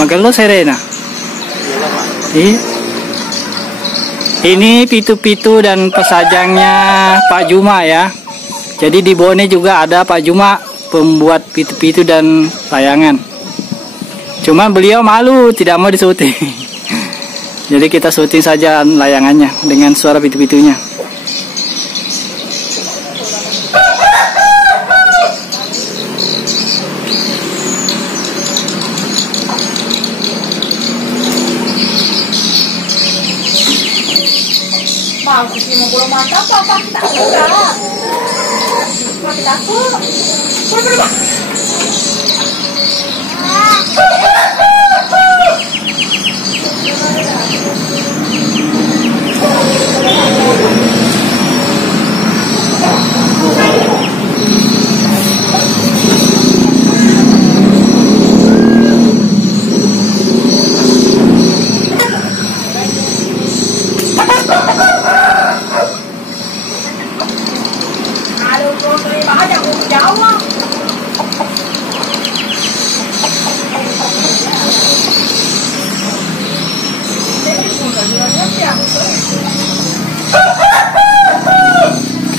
Magalo Serena. Ini pitu-pitu dan pesajangnya Pak Juma ya. Jadi di Bone juga ada Pak Juma, pembuat pitu-pitu dan layangan. Cuma beliau malu tidak mau disuting. Jadi kita syuting saja layangannya dengan suara pitu-pitunya. Belum mantap apa kita enggak. Kita aku.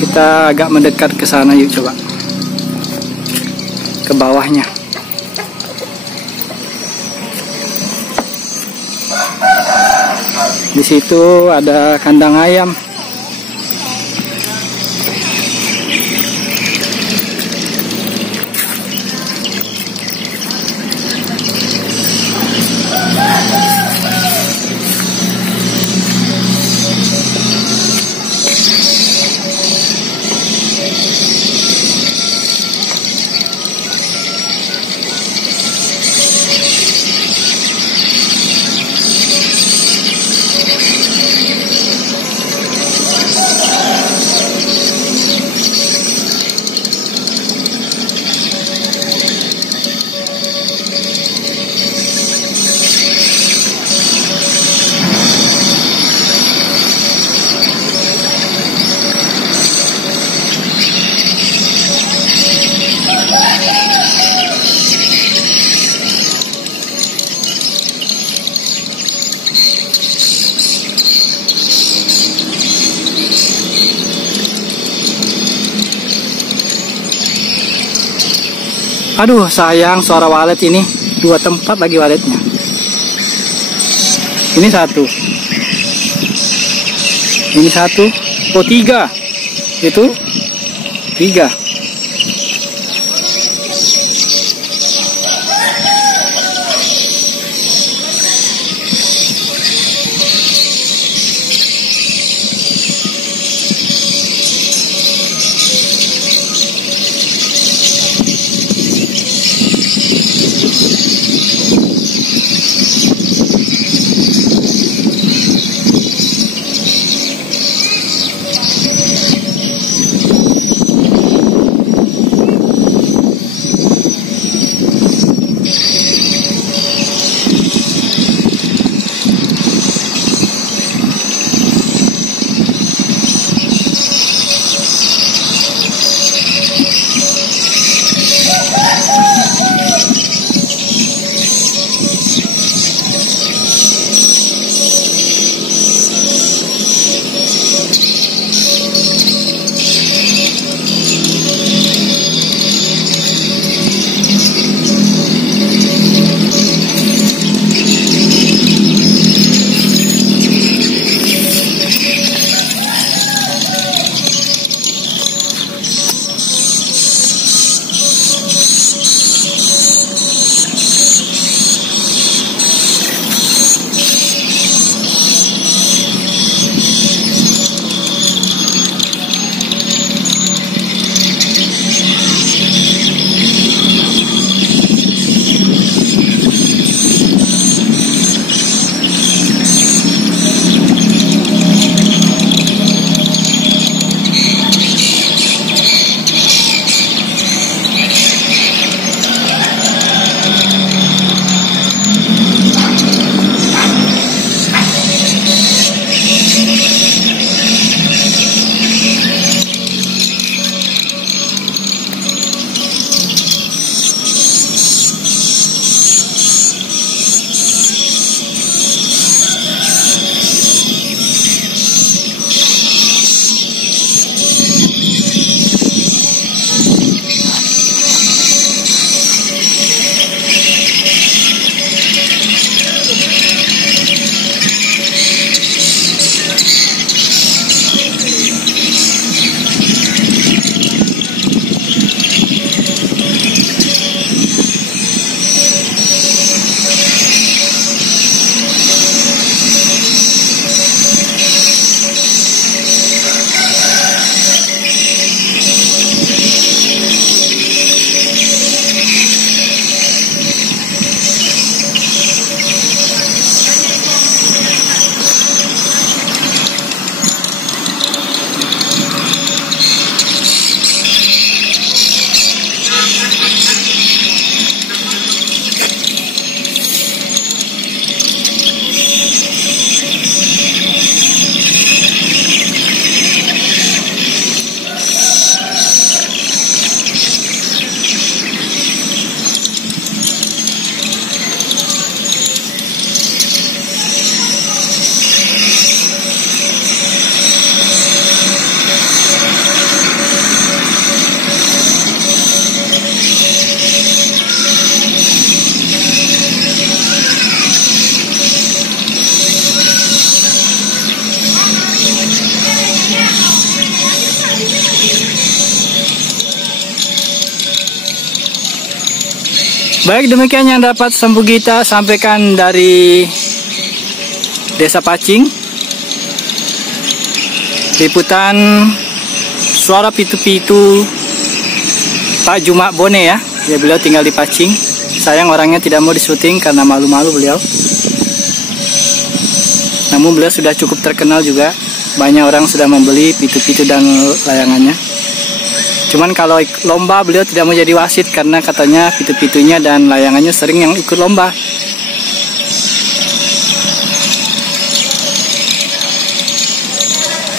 Kita agak mendekat ke sana, yuk coba ke bawahnya. Di situ ada kandang ayam. Aduh, sayang suara walet ini. 2 tempat lagi waletnya. Ini 1. Ini 1. Oh, 3. Itu 3. Baik, demikian yang dapat Sempu Gita sampaikan dari Desa Pacing. Liputan suara pitu-pitu Pak Juma Bone ya. Ya, beliau tinggal di Pacing. Sayang orangnya tidak mau disuting karena malu-malu beliau. Namun beliau sudah cukup terkenal juga. Banyak orang sudah membeli pitu-pitu dan layangannya. Cuman kalau lomba beliau tidak mau jadi wasit karena katanya pitu-pitunya dan layangannya sering yang ikut lomba.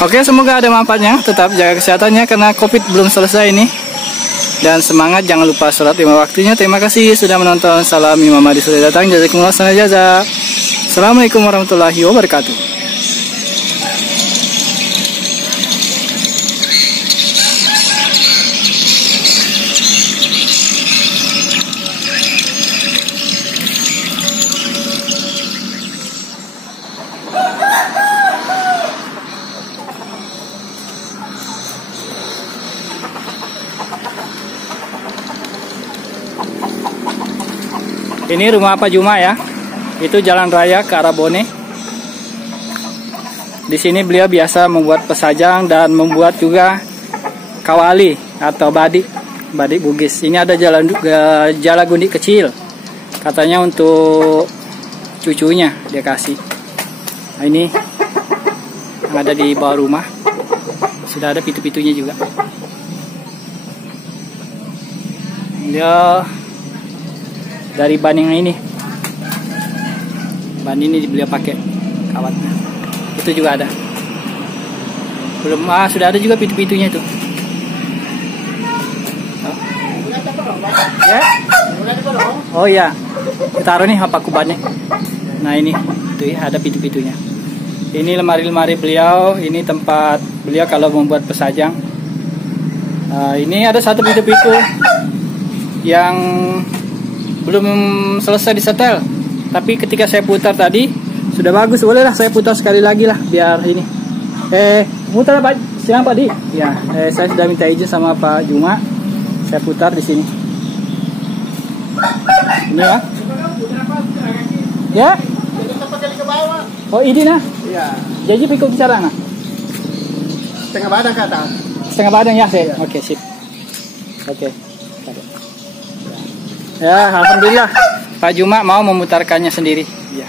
Oke, semoga ada manfaatnya. Tetap jaga kesehatannya karena COVID belum selesai ini. Dan semangat, jangan lupa sholat 5 waktunya. Terima kasih sudah menonton. Salam Imam Mahdi sudah datang. Jazakumullah khairan jazaa. Assalamualaikum warahmatullahi wabarakatuh. Ini rumah Pak Juma ya. Itu jalan raya ke arah Bone. Di sini beliau biasa membuat pesajang dan membuat juga kawali atau badik Bugis. Ini ada jala gundi kecil. Katanya untuk cucunya dia kasih. Nah, ini yang ada di bawah rumah. Sudah ada pitu-pitunya juga. Dia dari ban yang ini. Ban ini beliau pakai kawatnya. Itu juga ada. Belum sudah ada juga pitu-pitunya itu. Ya? Oh iya. Taruh nih apa kubannya. Nah ini, tuh ya, ada pitu-pitunya. Ini lemari-lemari beliau. Ini tempat beliau kalau membuat pesajang. Ini ada satu pitu-pitu yang belum selesai disetel, tapi ketika saya putar tadi sudah bagus. Bolehlah saya putar sekali lagi lah biar ini. Putar Pak, siang Pak Di. Ya, saya sudah minta izin sama Pak Juma. Saya putar di sini. Ini ya. Ya. Oh ini nah. Iya. Jadi pikul bicara nah. Setengah badan ke atas. Setengah badan ya saya. Oke, sip. Oke. Ya, alhamdulillah Pak Juma mau memutarkannya sendiri. Ya.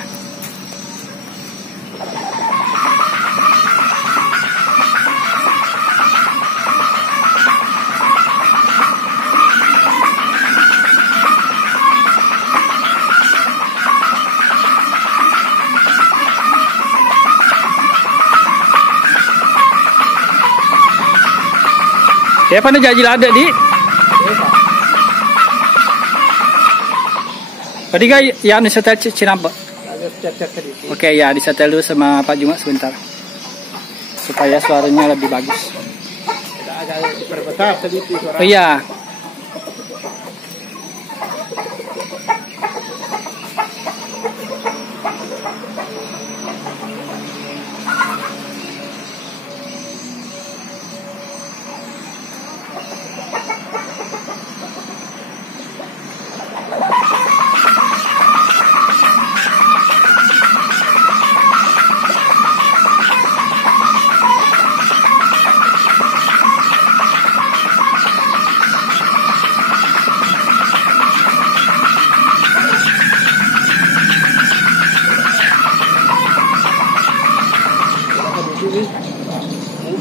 Siapa nih janji ada di? Tadi kan ya disetel Cinampek. Oke ya, disetel dulu sama Pak Juma sebentar. Supaya suaranya lebih bagus. Agak diperbesar sedikit suara. Oh iya.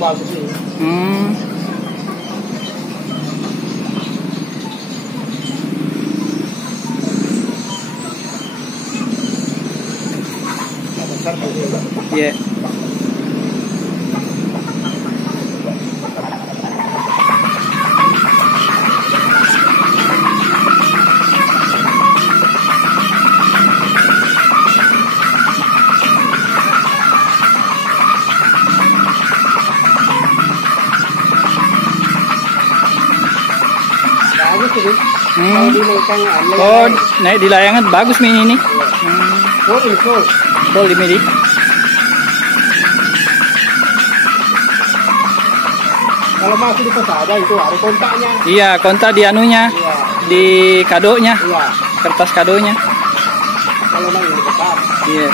Bagus ini. Iya. Kalau dinaikkan Oh, naik di layangan bagus nih ini. Full ini. Kalau masuk di pesawat itu ada kontaknya. Iya, kontak di anunya. Iya. di kadonya, Iya. kertas kadonya. Kalau memang ini besar. Iya.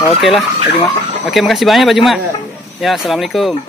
Oke lah Pak Juma. Oke, makasih banyak Pak Juma. Iya, iya. Ya, assalamualaikum.